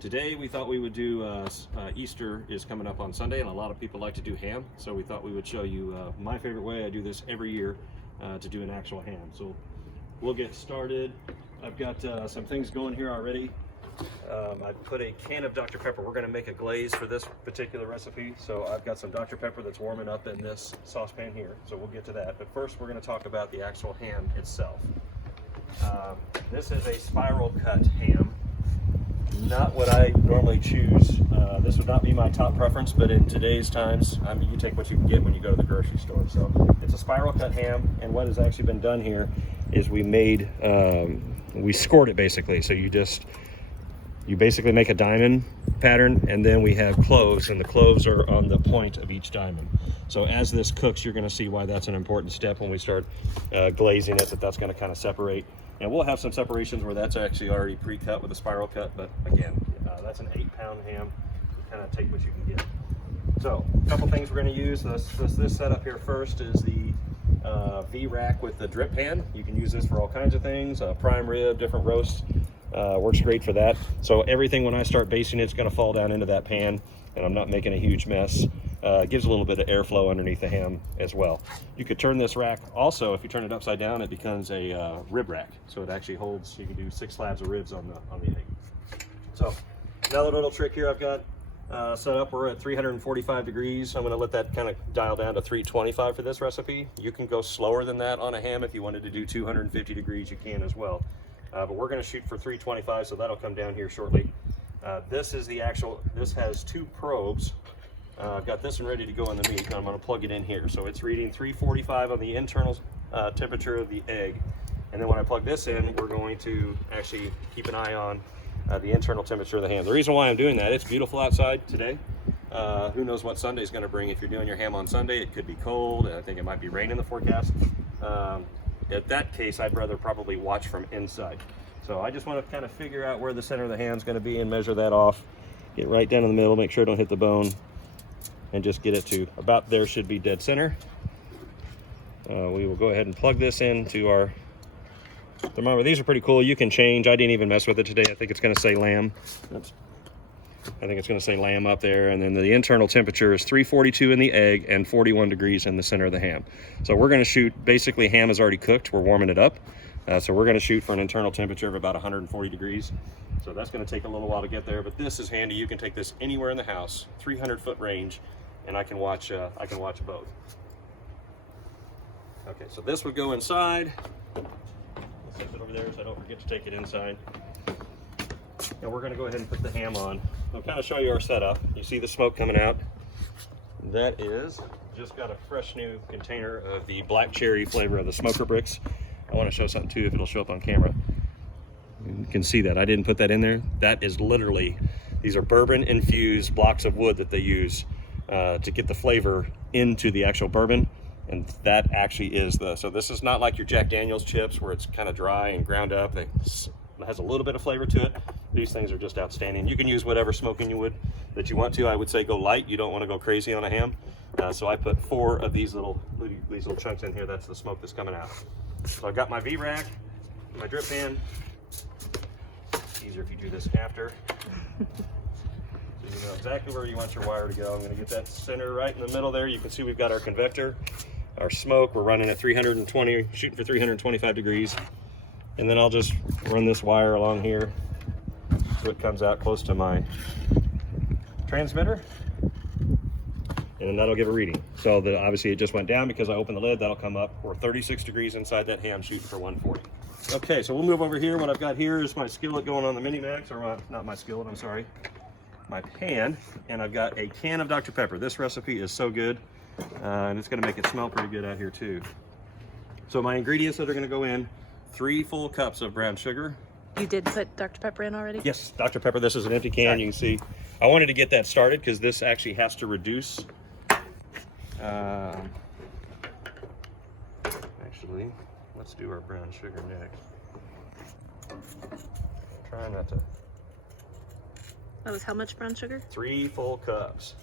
Today we thought we would do, Easter is coming up on Sunday, and a lot of people like to do ham, so we thought we would show you my favorite way. I do this every year to do an actual ham. So we'll get started. I've got some things going here already. I put a can of Dr. Pepper. We're going to make a glaze for this particular recipe, so I've got some Dr. Pepper that's warming up in this saucepan here, so we'll get to that. But first we're going to talk about the actual ham itself. This is a spiral cut ham. Not what I normally choose. This would not be my top preference, but in today's times, I mean, you take what you can get when you go to the grocery store. So it's a spiral cut ham, and what has actually been done here is we scored it basically. So you basically make a diamond pattern, and then we have cloves, and the cloves are on the point of each diamond. So as this cooks, you're going to see why that's an important step when we start glazing it, that's going to kind of separate. And we'll have some separations where that's actually already pre-cut with a spiral cut, but again, that's an 8-pound ham. You kind of take what you can get. So a couple things we're going to use. This setup here first is the V-rack with the drip pan. You can use this for all kinds of things, prime rib, different roasts. Works great for that. So everything, when I start basting, it's going to fall down into that pan, and I'm not making a huge mess. Gives a little bit of airflow underneath the ham as well. You could turn this rack also, if you turn it upside down, it becomes a rib rack. So it actually holds, you can do 6 slabs of ribs on the egg. So another little trick here I've got set up. We're at 345 degrees. I'm going to let that kind of dial down to 325 for this recipe. You can go slower than that on a ham. If you wanted to do 250 degrees, you can as well. But we're going to shoot for 325, so that'll come down here shortly. This has 2 probes. I've got this one ready to go in the meat, and I'm going to plug it in here. So it's reading 345 on the internal temperature of the egg. And then when I plug this in, we're going to actually keep an eye on the internal temperature of the ham. The reason why I'm doing that, it's beautiful outside today. Who knows what Sunday's going to bring. If you're doing your ham on Sunday, it could be cold. I think it might be rain in the forecast. At that case, I'd rather probably watch from inside. So I just want to kind of figure out where the center of the ham is going to be and measure that off. Get right down in the middle, make sure it don't hit the bone, and just get it to about there, should be dead center. We will go ahead and plug this into our thermometer. These are pretty cool. You can change. I didn't even mess with it today. I think it's going to say lamb. I think it's going to say lamb up there, and then the internal temperature is 342 in the egg and 41 degrees in the center of the ham. So we're going to shoot, basically ham is already cooked, we're warming it up. So we're going to shoot for an internal temperature of about 140 degrees. So that's going to take a little while to get there, but this is handy. You can take this anywhere in the house, 300-foot range, and I can watch both. Okay, so this would go inside. Let's set it over there so I don't forget to take it inside. And we're going to go ahead and put the ham on. I'll kind of show you our setup. You see the smoke coming out. That is, just got a fresh new container of the black cherry flavor of the smoker bricks. I want to show something too, if it'll show up on camera. You can see that. I didn't put that in there. That is literally, these are bourbon infused blocks of wood that they use to get the flavor into the actual bourbon. And that actually is so this is not like your Jack Daniel's chips where it's kind of dry and ground up. It has a little bit of flavor to it. These things are just outstanding. You can use whatever smoking wood that you want to. I would say go light. You don't want to go crazy on a ham. So I put 4 of these little chunks in here. That's the smoke that's coming out. So I've got my V-rack, my drip pan. It's easier if you do this after. So you know exactly where you want your wire to go. I'm going to get that center right in the middle there. You can see we've got our convector, our smoke. We're running at 320, shooting for 325 degrees. And then I'll just run this wire along here so it comes out close to my transmitter, and then that'll give a reading. So that obviously it just went down because I opened the lid. That'll come up. We're 36 degrees inside that ham, shooting for 140. Okay, so we'll move over here. What I've got here is my skillet going on the Mini Max, or not my skillet, I'm sorry, my pan, and I've got a can of Dr. Pepper. This recipe is so good, and it's going to make it smell pretty good out here too. So my ingredients that are going to go in: 3 full cups of brown sugar. You did put Dr. Pepper in already? Yes, Dr. Pepper. This is an empty can. Sorry. You can see. I wanted to get that started because this actually has to reduce. Actually, let's do our brown sugar next. Try not to. That was how much brown sugar? 3 full cups.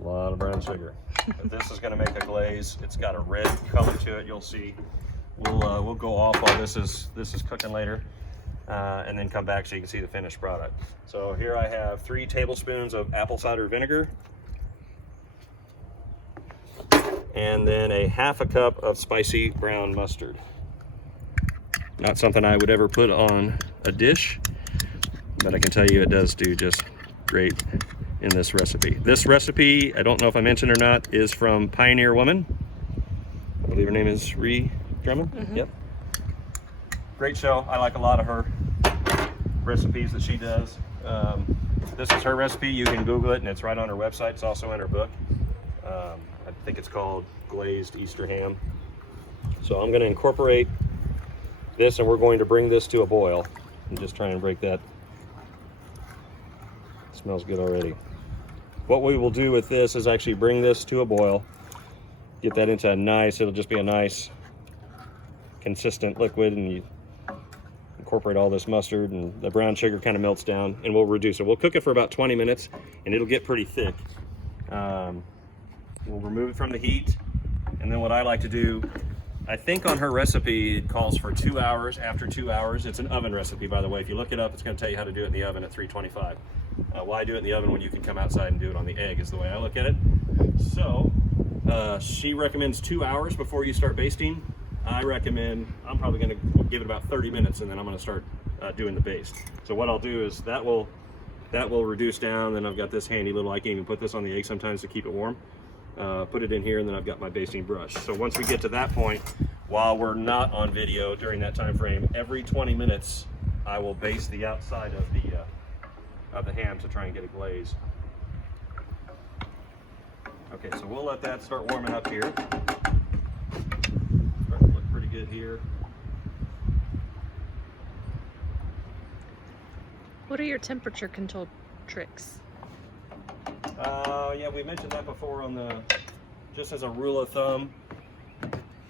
A lot of brown sugar. This is going to make a glaze. It's got a red color to it. You'll see. We'll go off while this is cooking later, and then come back so you can see the finished product. So here I have 3 tablespoons of apple cider vinegar, and then a half a cup of spicy brown mustard. Not something I would ever put on a dish, but I can tell you it does do just great in this recipe. This recipe, I don't know if I mentioned or not, is from Pioneer Woman. I believe her name is Ree Drummond. Mm-hmm. Yep. Great show. I like a lot of her recipes that she does. This is her recipe. You can Google it, and it's right on her website. It's also in her book. I think it's called Glazed Easter Ham. So I'm going to incorporate this, and we're going to bring this to a boil. I'm just trying to break that. It smells good already. What we will do with this is actually bring this to a boil, get that into a nice, it'll just be a nice consistent liquid, and you incorporate all this mustard, and the brown sugar kind of melts down, and we'll reduce it. We'll cook it for about 20 minutes, and it'll get pretty thick. We'll remove it from the heat, and then what I like to do, I think on her recipe it calls for 2 hours. After 2 hours, it's an oven recipe, by the way. If you look it up, it's going to tell you how to do it in the oven at 325. Why do it in the oven when you can come outside and do it on the egg, is the way I look at it. So she recommends 2 hours before you start basting. I recommend, I'm probably going to give it about 30 minutes, and then I'm going to start doing the baste. So what I'll do is that will reduce down. Then I've got this handy little, I can even put this on the egg sometimes to keep it warm. Put it in here, and then I've got my basting brush. So once we get to that point, while we're not on video during that time frame, every 20 minutes I will baste the outside of the ham to try and get a glaze. Okay, so we'll let that start warming up here. Starting to look pretty good here. What are your temperature control tricks? Yeah, we mentioned that before on the, just as a rule of thumb.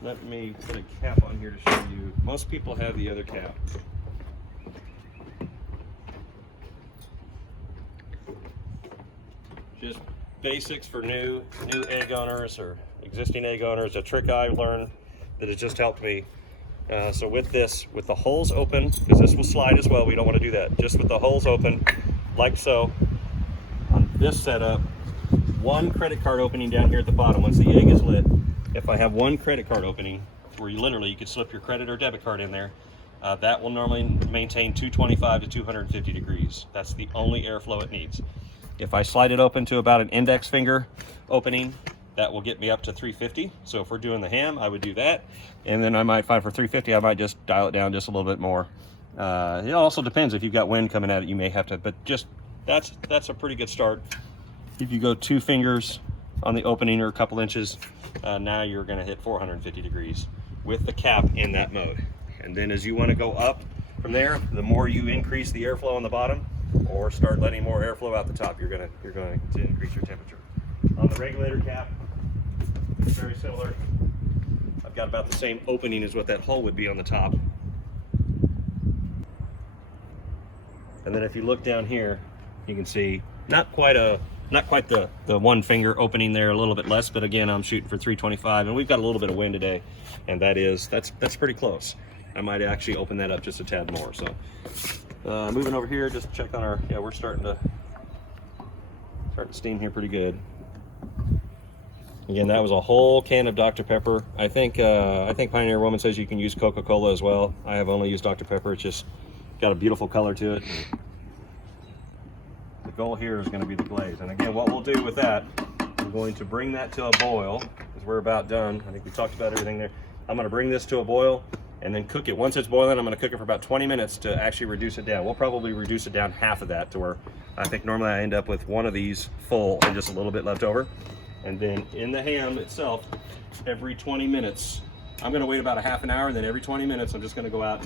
Let me put a cap on here to show you. Most people have the other cap. Just basics for new egg owners or existing egg owners. A trick I learned that has just helped me. So with this, with the holes open, because this will slide as well, we don't want to do that. Just with the holes open, like so, on this setup, one credit card opening down here at the bottom once the egg is lit. If I have one credit card opening, where you could slip your credit or debit card in there, that will normally maintain 225 to 250 degrees. That's the only airflow it needs. If I slide it open to about an index finger opening, that will get me up to 350. So if we're doing the ham, I would do that. And then I might find for 350, I might just dial it down just a little bit more. It also depends if you've got wind coming at it, you may have to, but just that's a pretty good start. If you go 2 fingers on the opening or a couple inches, now you're gonna hit 450 degrees with the cap in that mode. And then as you wanna go up from there, the more you increase the airflow on the bottom or start letting more airflow out the top, you're going to increase your temperature. On the regulator cap, it's very similar. I've got about the same opening as what that hole would be on the top. And then if you look down here, you can see not quite the 1 finger opening there, a little bit less, but again, I'm shooting for 325, and we've got a little bit of wind today, and that's pretty close. I might actually open that up just a tad more. So moving over here, just check on our, we're starting to steam here pretty good. Again, that was a whole can of Dr. Pepper. I think Pioneer Woman says you can use Coca-Cola as well. I have only used Dr. Pepper. It's just got a beautiful color to it. The goal here is going to be the glaze. And again, what we'll do with that, I'm going to bring that to a boil, because we're about done. I think we talked about everything there. I'm going to bring this to a boil and then cook it. Once it's boiling, I'm going to cook it for about 20 minutes to actually reduce it down. We'll probably reduce it down half of that to where I think normally I end up with one of these full and just a little bit left over. And then in the ham itself, every 20 minutes, I'm going to wait about a half an hour, and then every 20 minutes I'm just going to go out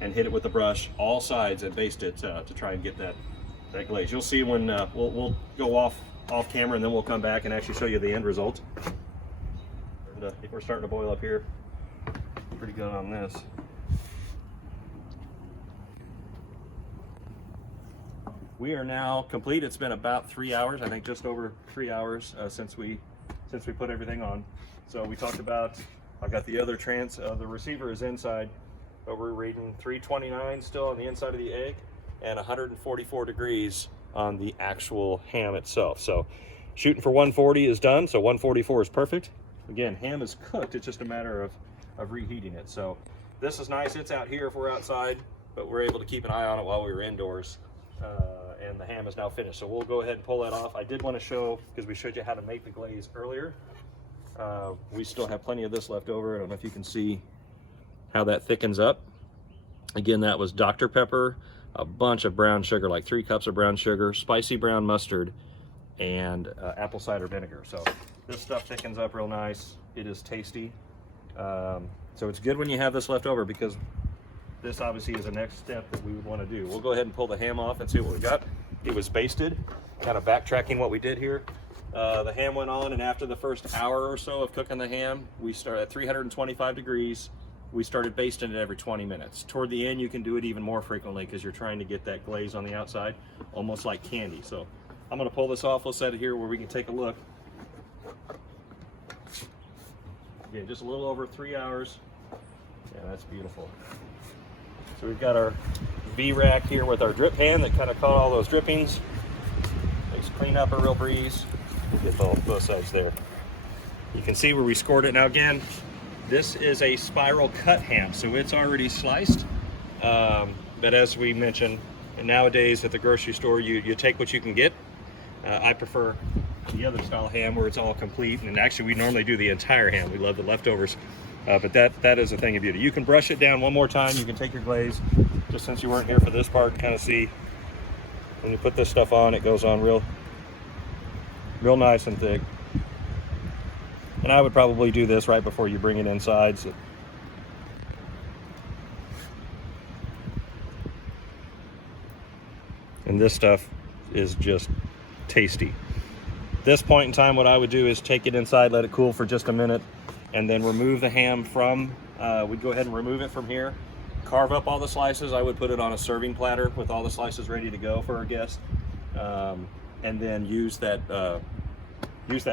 and hit it with the brush, all sides, and baste it to try and get that glaze. You'll see when we'll go off camera, and then we'll come back and actually show you the end result. And, I think we're starting to boil up here. Pretty good on this. We are now complete. It's been about 3 hours, I think just over 3 hours since we since we put everything on. So we talked about, I've got the other the receiver is inside, but we're reading 329 still on the inside of the egg and 144 degrees on the actual ham itself. So shooting for 140 is done, so 144 is perfect. Again, ham is cooked, it's just a matter of reheating it. So this is nice, it's out here if we're outside, but we're able to keep an eye on it while we were indoors. And the ham is now finished. So we'll go ahead and pull that off. I did want to show, because we showed you how to make the glaze earlier. We still have plenty of this left over. I don't know if you can see how that thickens up. Again, that was Dr. Pepper, a bunch of brown sugar, like 3 cups of brown sugar, spicy brown mustard, and apple cider vinegar. So this stuff thickens up real nice. It is tasty. So it's good when you have this left over, because this obviously is the next step that we would want to do. We'll go ahead and pull the ham off and see what we got. It was basted, kind of backtracking what we did here. The ham went on, and after the first hour or so of cooking the ham, we started at 325 degrees. We started basting it every 20 minutes. Toward the end, you can do it even more frequently because you're trying to get that glaze on the outside, almost like candy. So I'm gonna pull this off. We'll set it here where we can take a look. Again, just a little over 3 hours. Yeah, that's beautiful. So we've got our V-rack here with our drip pan that kind of caught all those drippings. Nice clean up a real breeze. Get both sides there. You can see where we scored it. Now again, this is a spiral cut ham, so it's already sliced. But as we mentioned, nowadays at the grocery store, you take what you can get. I prefer the other style ham where it's all complete, and actually we normally do the entire ham. We love the leftovers. But that is a thing of beauty. You can brush it down one more time. You can take your glaze, just since you weren't here for this part, kind of see when you put this stuff on, it goes on real nice and thick. And I would probably do this right before you bring it inside. So. And this stuff is just tasty. At this point in time, what I would do is take it inside, let it cool for just a minute, and then remove the ham from, we'd go ahead and remove it from here, carve up all the slices. I would put it on a serving platter with all the slices ready to go for our guest, and then use that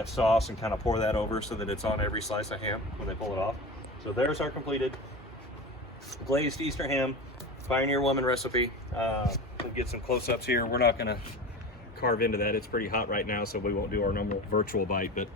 sauce and kind of pour that over so that it's on every slice of ham when they pull it off. So there's our completed glazed Easter ham, Pioneer Woman recipe. We'll get some close-ups here. We're not gonna carve into that. It's pretty hot right now, so we won't do our normal virtual bite, but